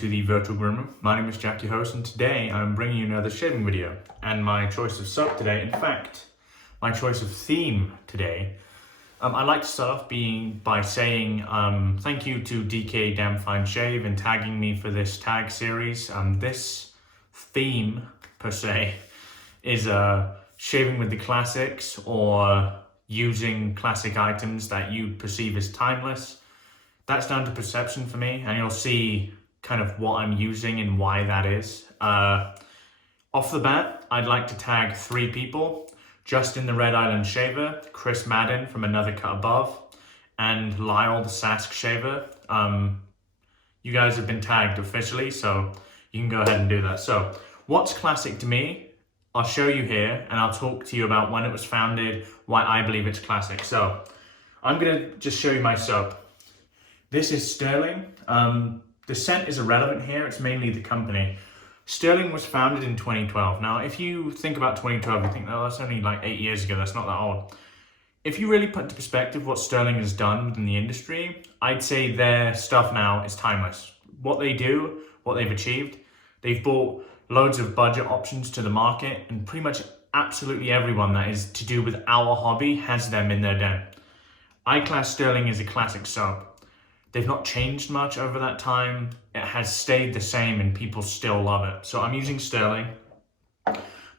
to the Virtual Groomer. My name is Jack, your host, and today I'm bringing you another shaving video. And my choice of soap today, in fact, my choice of theme today, I'd like to start off by saying thank you to DK Damn Fine Shave and tagging me for this tag series. This theme, per se, is shaving with the classics or using classic items that you perceive as timeless. That's down to perception for me, and you'll see kind of what I'm using and why that is. Off the bat, I'd like to tag 3 people: Justin the Red Island Shaver, Chris Madden from Another Cut Above, and Lyle the Sask Shaver. You guys have been tagged officially, so you can go ahead and do that. So, what's classic to me? I'll show you here, and I'll talk to you about when it was founded, why I believe it's classic. So, I'm gonna just show you my soap. This is Stirling. The scent is irrelevant here, it's mainly the company. Stirling was founded in 2012. Now, if you think about 2012, you think, oh, that's only like 8 years ago, that's not that old. If you really put into perspective what Stirling has done within the industry, I'd say their stuff now is timeless. What they do, what they've achieved, they've brought loads of budget options to the market, and pretty much absolutely everyone that is to do with our hobby has them in their den. I class Stirling as a classic soap. They've not changed much over that time. It has stayed the same and people still love it. So I'm using Stirling.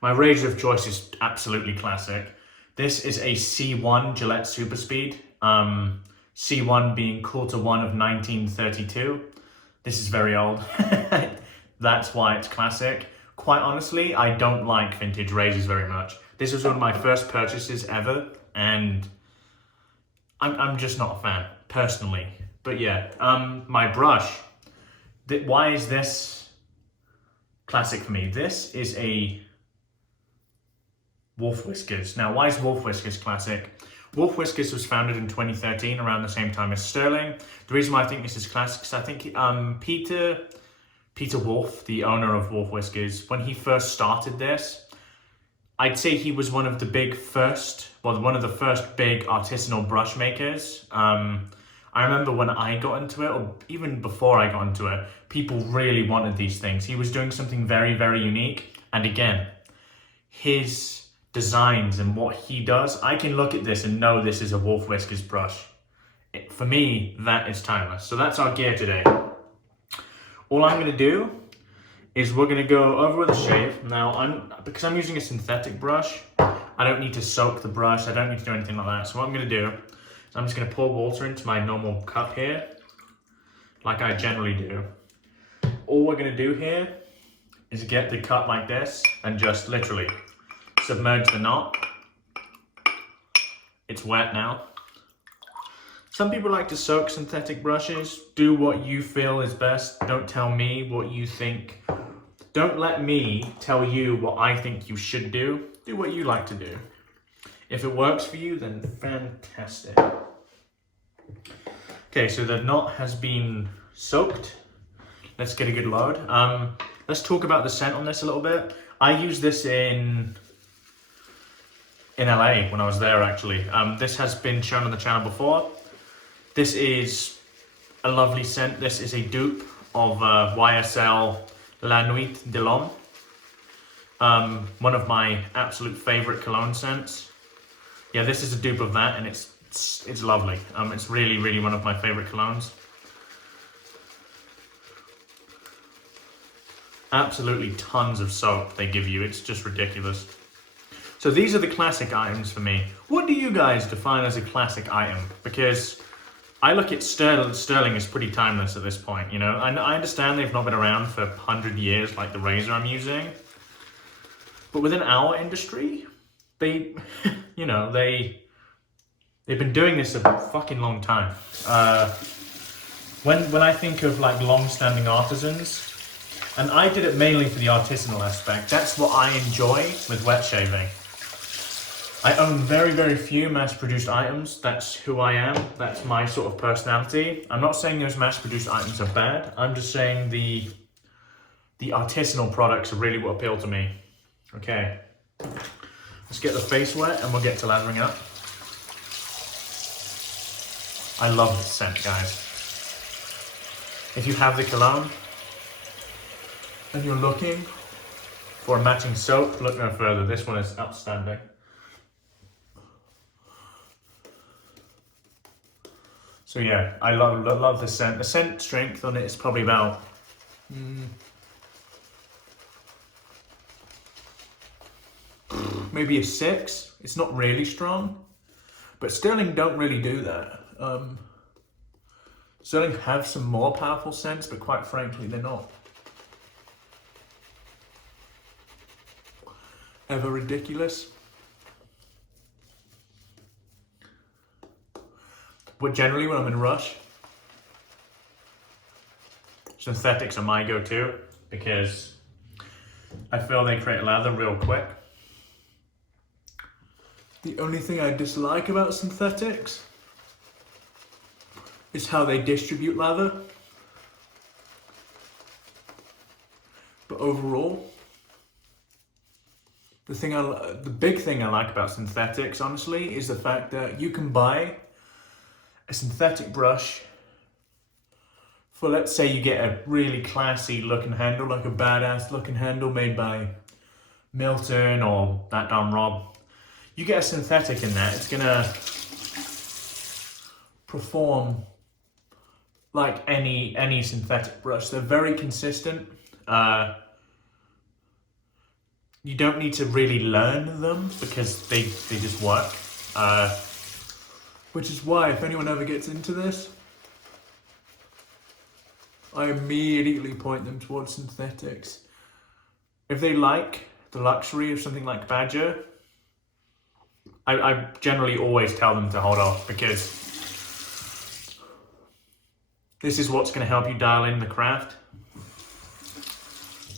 My razor of choice is absolutely classic. This is a C1 Gillette Superspeed. C1 being quarter one of 1932. This is very old. That's why it's classic. Quite honestly, I don't like vintage razors very much. This was one of my first purchases ever, and I'm just not a fan, personally. But yeah, my brush, why is this classic for me? This is a Wolfwhiskers. Now, why is Wolfwhiskers classic? Wolfwhiskers was founded in 2013, around the same time as Stirling. The reason why I think this is classic is I think Peter Wolf, the owner of Wolfwhiskers, when he first started this, I'd say he was one of the one of the first big artisanal brush makers. I remember when I got into it, or even before I got into it, people really wanted these things. He was doing something very, very unique. And again, his designs and what he does, I can look at this and know this is a Wolfwhiskers brush. For me, that is timeless. So that's our gear today. All I'm gonna do is we're gonna go over with a shave. Now, because I'm using a synthetic brush, I don't need to soak the brush. I don't need to do anything like that. So what I'm gonna do, I'm just going to pour water into my normal cup here, like I generally do. All we're going to do here is get the cup like this and just literally submerge the knot. It's wet now. Some people like to soak synthetic brushes. Do what you feel is best. Don't tell me what you think. Don't let me tell you what I think you should do. Do what you like to do. If it works for you, then fantastic. Okay, so the knot has been soaked. Let's get a good load. Let's talk about the scent on this a little bit. I used this in LA when I was there, actually. This has been shown on the channel before. This is a lovely scent. This is a dupe of YSL La Nuit de l'Homme. One of my absolute favorite cologne scents. Yeah, this is a dupe of that, and it's lovely. It's really, really one of my favorite colognes. Absolutely tons of soap they give you. It's just ridiculous. So these are the classic items for me. What do you guys define as a classic item? Because I look at Stirling as pretty timeless at this point, you know? I understand they've not been around for 100 years like the razor I'm using. But within our industry, they've been doing this a fucking long time. When I think of like long-standing artisans, and I did it mainly for the artisanal aspect, that's what I enjoy with wet shaving. I own very, very few mass-produced items. That's who I am. That's my sort of personality. I'm not saying those mass-produced items are bad. I'm just saying the artisanal products are really what appeal to me. Okay. Let's get the face wet and we'll get to lathering up. I love this scent, guys. If you have the cologne, and you're looking for a matching soap, look no further. This one is outstanding. So yeah, I love the scent. The scent strength on it is probably about maybe a 6. It's not really strong, but Stirling don't really do that. Stirling have some more powerful scents, but quite frankly, they're not ever ridiculous. But generally, when I'm in a rush, synthetics are my go-to because I feel they create lather real quick. The only thing I dislike about synthetics is how they distribute lather. But overall, the big thing I like about synthetics, honestly, is the fact that you can buy a synthetic brush for, let's say you get a really classy looking handle, like a badass looking handle made by Milton or that damn Rob. You get a synthetic in there, it's gonna perform like any synthetic brush. They're very consistent. You don't need to really learn them because they just work. Which is why, if anyone ever gets into this, I immediately point them towards synthetics. If they like the luxury of something like Badger, I generally always tell them to hold off, because this is what's going to help you dial in the craft.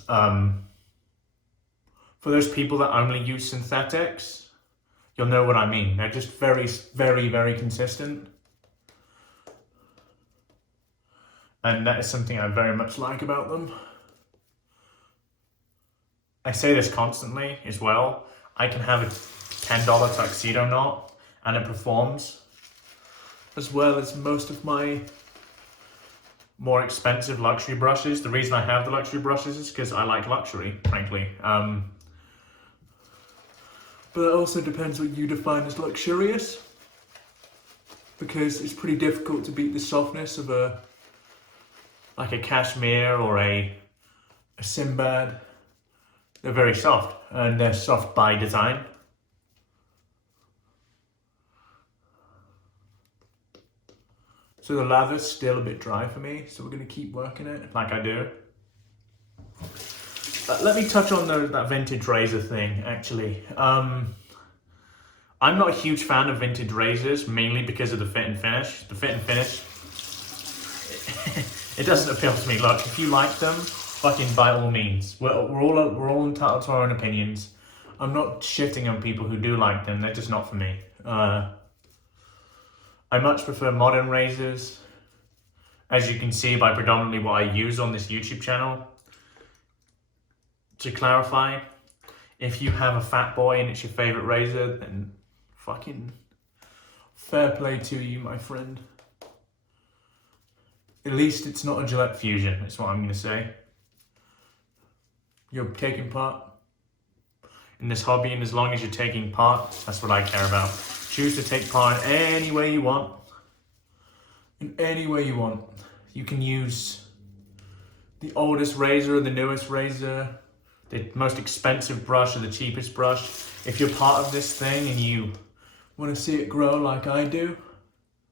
For those people that only use synthetics, you'll know what I mean. They're just very, very, very consistent. And that is something I very much like about them. I say this constantly as well. I can have a $10 tuxedo knot and it performs as well as most of my more expensive luxury brushes. The reason I have the luxury brushes is because I like luxury, frankly. But it also depends what you define as luxurious, because it's pretty difficult to beat the softness of a cashmere or a Sinbad. They're very soft, and they're soft by design. So the lather's still a bit dry for me, so we're going to keep working it like I do. Let me touch on that vintage razor thing, actually. I'm not a huge fan of vintage razors, mainly because of the fit and finish. The fit and finish, it doesn't appeal to me. Look, if you like them, fucking by all means. We're all entitled to our own opinions. I'm not shitting on people who do like them, they're just not for me. I much prefer modern razors, as you can see by predominantly what I use on this YouTube channel. To clarify, if you have a fat boy and it's your favorite razor, then fucking fair play to you, my friend. At least it's not a Gillette Fusion, that's what I'm going to say. You're taking part in this hobby, and as long as you're taking part, that's what I care about. Choose to take part in any way you want. In any way you want. You can use the oldest razor or the newest razor, the most expensive brush or the cheapest brush. If you're part of this thing and you want to see it grow like I do,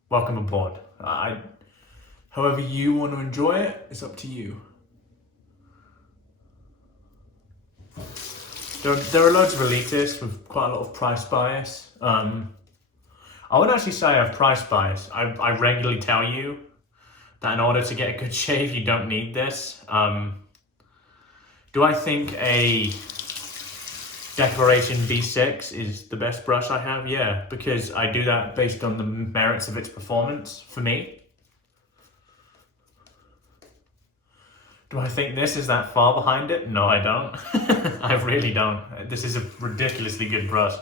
welcome aboard. However you want to enjoy it, it's up to you. There are loads of elitists with quite a lot of price bias. I wouldn't actually say I have price bias. I regularly tell you that in order to get a good shave, you don't need this. Do I think a Declaration B6 is the best brush I have? Yeah, because I do that based on the merits of its performance for me. Do I think this is that far behind it? No, I don't. I really don't. This is a ridiculously good brush.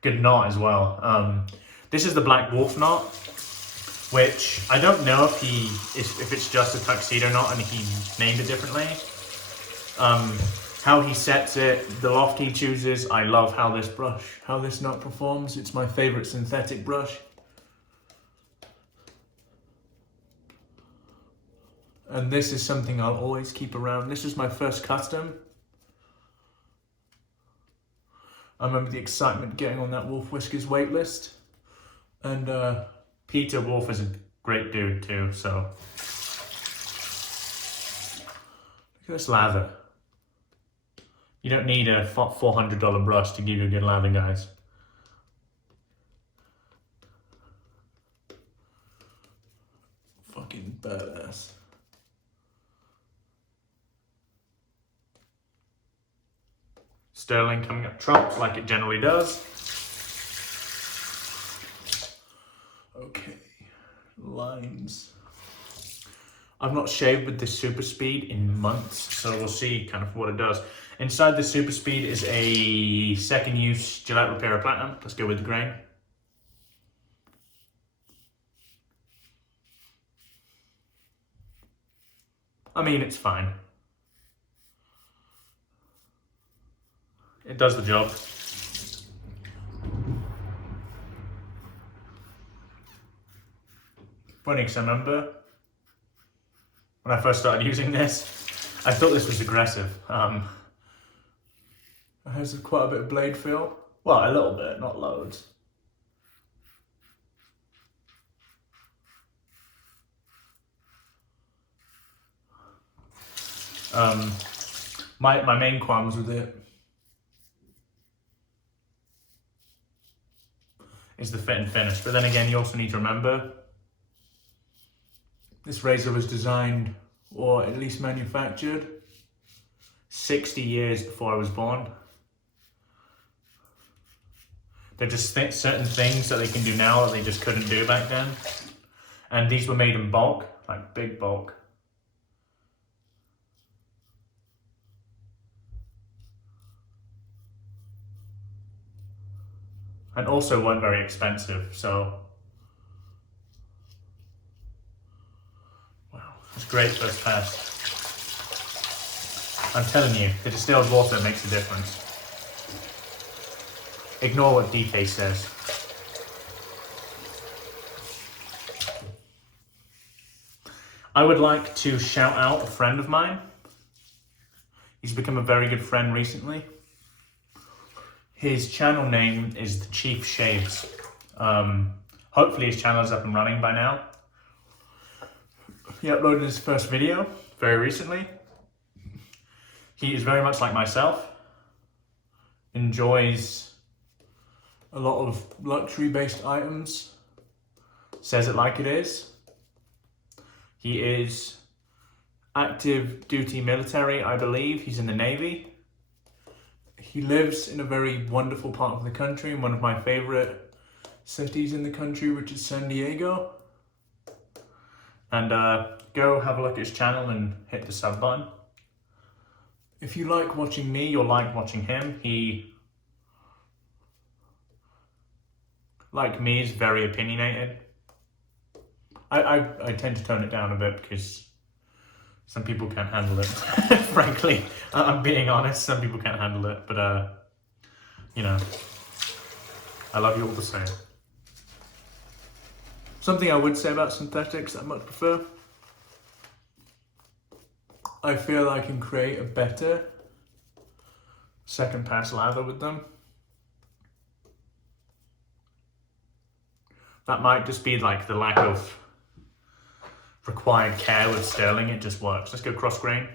Good knot as well. This is the Black Wolf knot, which I don't know if it's just a tuxedo knot and he named it differently. How he sets it, the loft he chooses. I love how this nut performs. It's my favorite synthetic brush. And this is something I'll always keep around. This is my first custom. I remember the excitement getting on that Wolfwhiskers waitlist. And Peter Wolf is a great dude too, so. Look at this lather. You don't need a $400 brush to give you a good lather, guys. Fucking badass. Stirling coming up trumps like it generally does. Okay, lines. I've not shaved with this Superspeed in months, so we'll see kind of what it does. Inside the Superspeed is a second use Gillette Rapira Platinum. Let's go with the grain. I mean, it's fine. It does the job. Funny, because I remember when I first started using this, I thought this was aggressive. It has quite a bit of blade feel. Well, a little bit, not loads. My main qualms with it is the fit and finish. But then again, you also need to remember this razor was designed, or at least manufactured, 60 years before I was born. They're just certain things that they can do now that they just couldn't do back then. And these were made in bulk, like big bulk. And also weren't very expensive, so. Wow, it's great first pass. I'm telling you, the distilled water makes a difference. Ignore what DK says. I would like to shout out a friend of mine. He's become a very good friend recently. His channel name is The Chief Shaves. Hopefully his channel is up and running by now. He uploaded his first video very recently. He is very much like myself. Enjoys a lot of luxury-based items. Says it like it is. He is active duty military, I believe. He's in the Navy. He lives in a very wonderful part of the country, in one of my favorite cities in the country, which is San Diego. And go have a look at his channel and hit the sub button. If you like watching me, you'll like watching him. He, like me, is very opinionated. I tend to tone it down a bit because some people can't handle it. Frankly, I'm being honest, some people can't handle it, but you know, I love you all the same. Something I would say about synthetics that I much prefer, I feel I can create a better second pass lather with them. That might just be like the lack of required care with Stirling. It just works. Let's go cross grain.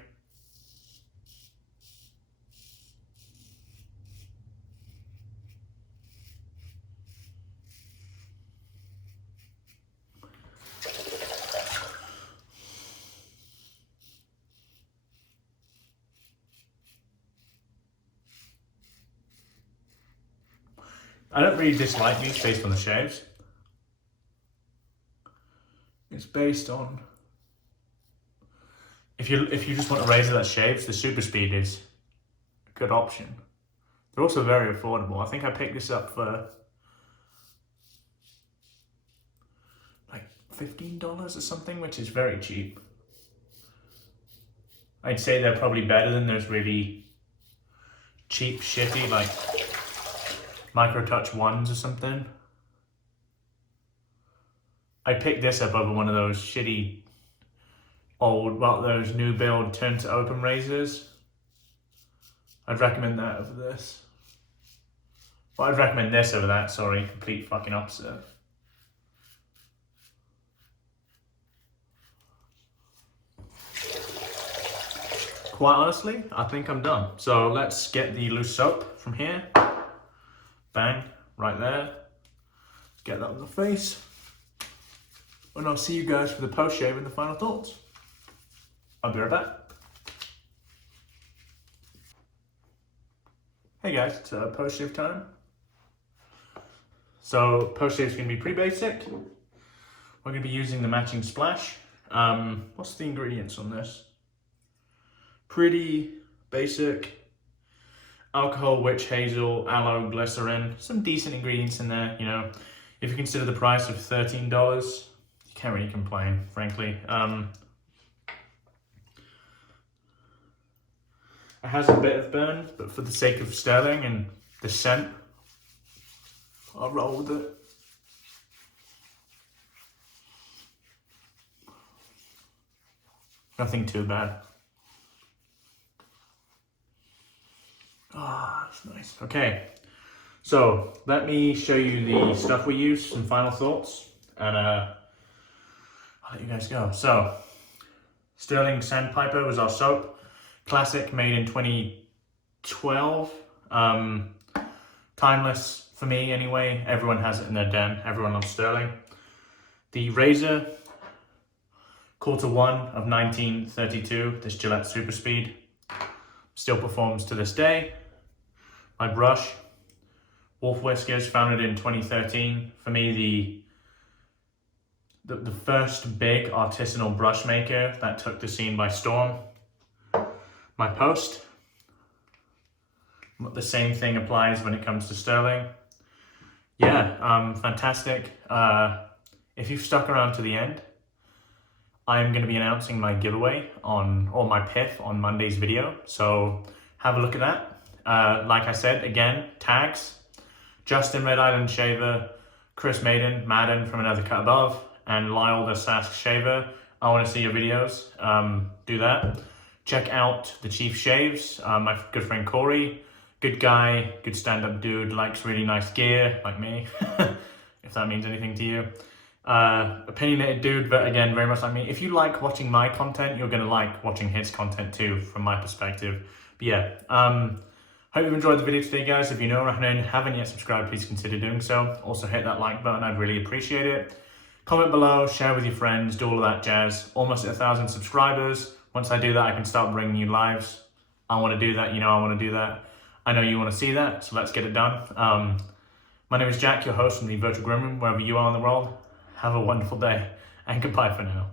I don't really dislike these based on the shaves. It's based on, if you just want a razor that shaves, the Superspeed is a good option. They're also very affordable. I think I picked this up for like $15 or something, which is very cheap. I'd say they're probably better than those really cheap, shitty, like Micro Touch ones or something. I picked this up over one of those shitty old, well, those new build turn to open razors. I'd recommend that over this. Well, I'd recommend this over that, sorry, complete fucking opposite. Quite honestly, I think I'm done. So let's get the loose soap from here. Bang, right there. Get that on the face. And I'll see you guys for the post shave and the final thoughts. I'll be right back. Hey guys, it's post shave time. So post shave is going to be pretty basic. We're going to be using the matching splash. What's the ingredients on this? Pretty basic. Alcohol, witch hazel, aloe, glycerin. Some decent ingredients in there, you know. If you consider the price of $13, you can't really complain, frankly. It has a bit of burn, but for the sake of Stirling and the scent, I'll roll with it. Nothing too bad. Ah, that's nice. Okay, so let me show you the stuff we use, some final thoughts, and I'll let you guys go. So, Stirling Sandpiper was our soap. Classic, made in 2012. Timeless for me anyway. Everyone has it in their den. Everyone loves Stirling. The razor, Q1 of 1932, this Gillette Superspeed. Still performs to this day. My brush, Wolfwhiskers, founded in 2013. For me, the first big artisanal brush maker that took the scene by storm. My post, the same thing applies when it comes to Stirling. Yeah, fantastic. If you've stuck around to the end, I'm going to be announcing my giveaway or my PIF on Monday's video. So have a look at that. Like I said, again, tags, Justin Red Island Shaver, Chris Madden from Another Cut Above, and Lyle the Sask Shaver. I want to see your videos. Do that. Check out the Chief Shaves, my good friend Corey. Good guy, good stand-up dude, likes really nice gear, like me, if that means anything to you. Opinionated dude, but again, very much like me. If you like watching my content, you're going to like watching his content too, from my perspective. But yeah, hope you've enjoyed the video today, guys. If you know or haven't yet subscribed, please consider doing so. Also hit that like button, I'd really appreciate it. Comment below, share with your friends, do all of that jazz. Almost at 1,000 subscribers. Once I do that, I can start bringing you lives. I want to do that, you know I want to do that. I know you want to see that, so let's get it done. My name is Jack, your host from the Virtual Green Room, wherever you are in the world. Have a wonderful day, and goodbye for now.